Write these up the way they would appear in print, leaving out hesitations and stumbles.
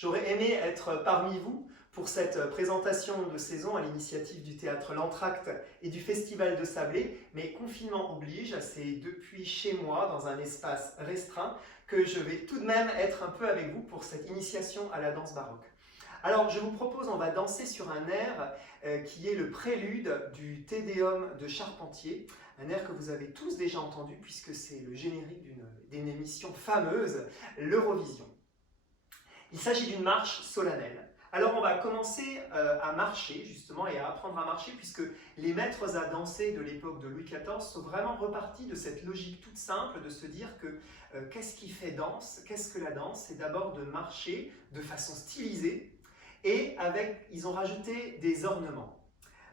J'aurais aimé être parmi vous pour cette présentation de saison à l'initiative du théâtre L'Entracte et du Festival de Sablé, mais confinement oblige, c'est depuis chez moi, dans un espace restreint, que je vais tout de même être un peu avec vous pour cette initiation à la danse baroque. Alors je vous propose, on va danser sur un air qui est le prélude du Te Deum de Charpentier, un air que vous avez tous déjà entendu puisque c'est le générique d'une émission fameuse, l'Eurovision. Il s'agit d'une marche solennelle. Alors on va commencer à marcher justement et à apprendre à marcher puisque les maîtres à danser de l'époque de Louis XIV sont vraiment repartis de cette logique toute simple de se dire que qu'est-ce qui fait danse? Qu'est-ce que la danse? C'est d'abord de marcher de façon stylisée et ils ont rajouté des ornements.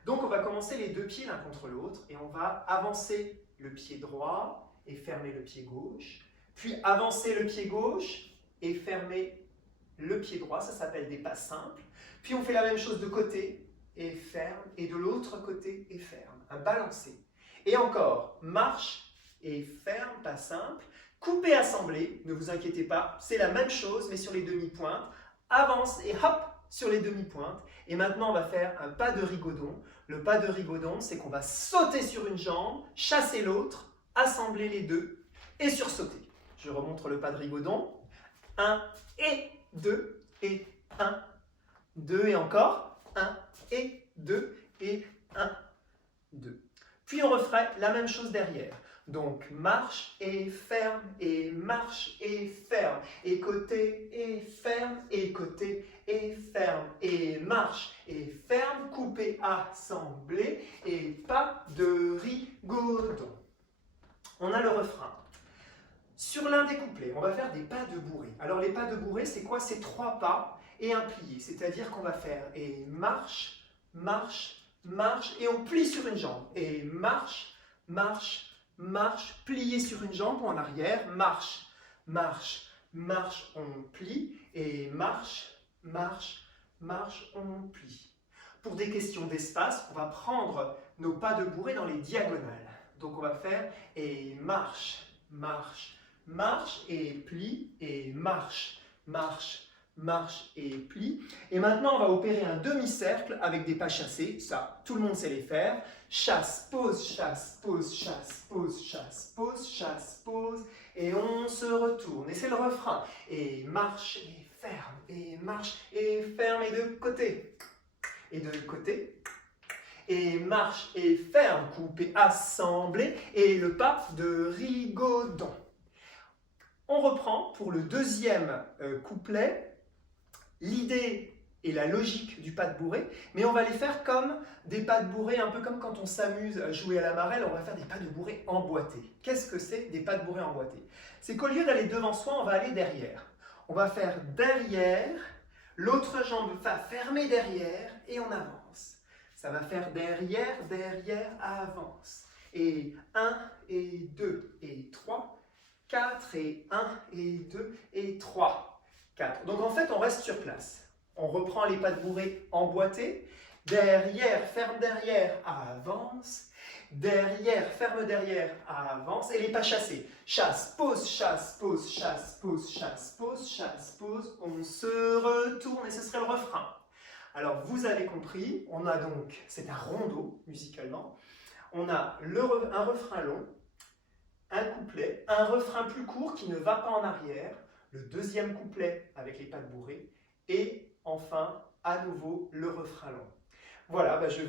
Donc on va commencer les deux pieds l'un contre l'autre et on va avancer le pied droit et fermer le pied gauche, puis avancer le pied gauche et fermer le pied droit, ça s'appelle des pas simples. Puis on fait la même chose de côté et ferme, et de l'autre côté et ferme, un balancé. Et encore, marche et ferme, pas simple. Coupé, assemblé, ne vous inquiétez pas, c'est la même chose mais sur les demi-pointes. Avance et hop sur les demi-pointes. Et maintenant on va faire un pas de rigodon. Le pas de rigodon, c'est qu'on va sauter sur une jambe, chasser l'autre, assembler les deux et sursauter. Je remontre le pas de rigodon. 1 et 2 et 1, 2 et encore, 1 et 2 et 1, 2. Puis on referait la même chose derrière. Donc marche et ferme et marche et ferme et côté et ferme et côté et ferme et marche et ferme, coupé, assemblé et pas de rigodon. On a le refrain. Sur l'un des couplets, on va faire des pas de bourrée. Alors les pas de bourrée, c'est quoi? C'est 3 pas et un plié. C'est-à-dire qu'on va faire et marche, marche, marche, et on plie sur une jambe. Et marche, marche, marche, plié sur une jambe ou en arrière, marche, marche, marche, on plie, et marche, marche, marche, on plie. Pour des questions d'espace, on va prendre nos pas de bourrée dans les diagonales. Donc on va faire et marche, marche, marche et plie, et marche, marche, marche et plie. Et maintenant, on va opérer un demi-cercle avec des pas chassés. Ça, tout le monde sait les faire. Chasse, pose, chasse, pose, chasse, pose, chasse, pose, chasse, pose. Et on se retourne. Et c'est le refrain. Et marche et ferme, et marche et ferme, et de côté. Et de côté. Et marche et ferme, coupé, assemblé. Et le pas de rigodon. On reprend pour le deuxième couplet l'idée et la logique du pas de bourrée, mais on va les faire comme des pas de bourrée, un peu comme quand on s'amuse à jouer à la marelle, on va faire des pas de bourrée emboîtés. Qu'est-ce que c'est des pas de bourrée emboîtés? C'est qu'au lieu d'aller devant soi, on va aller derrière. On va faire derrière, l'autre jambe va fermer derrière et on avance. Ça va faire derrière, derrière, avance. Et 1 et 2 et 3. 4 et 1 et 2 et 3, 4. Donc en fait, on reste sur place. On reprend les pas de bourrée emboîtés. Derrière, ferme derrière, avance. Derrière, ferme derrière, avance. Et les pas chassés. Chasse, pose, chasse, pose, chasse, pose, chasse, pose, chasse, pose. On se retourne et ce serait le refrain. Alors vous avez compris, on a donc, c'est un rondeau musicalement. On a un refrain long, un couplet, un refrain plus court qui ne va pas en arrière, le deuxième couplet avec les pas de bourrée, et enfin, à nouveau, le refrain long. Voilà, je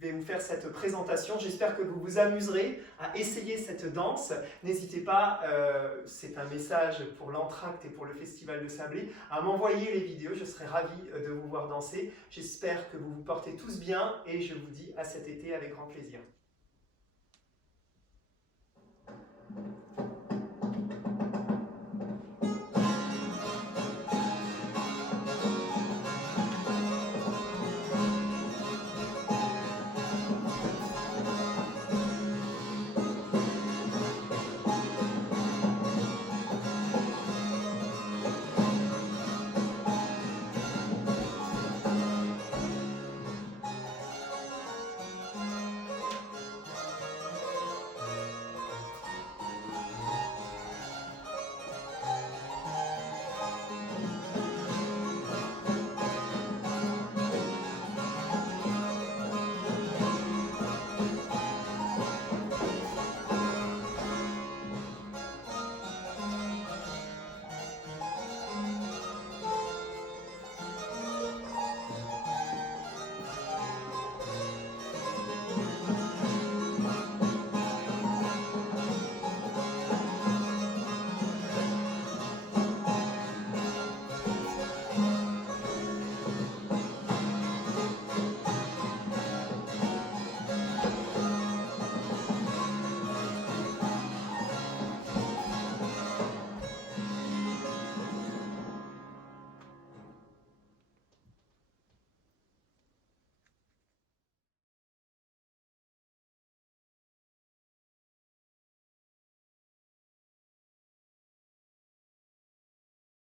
vais vous faire cette présentation. J'espère que vous vous amuserez à essayer cette danse. N'hésitez pas, c'est un message pour l'Entracte et pour le Festival de Sablé, à m'envoyer les vidéos. Je serai ravi de vous voir danser. J'espère que vous vous portez tous bien et je vous dis à cet été avec grand plaisir.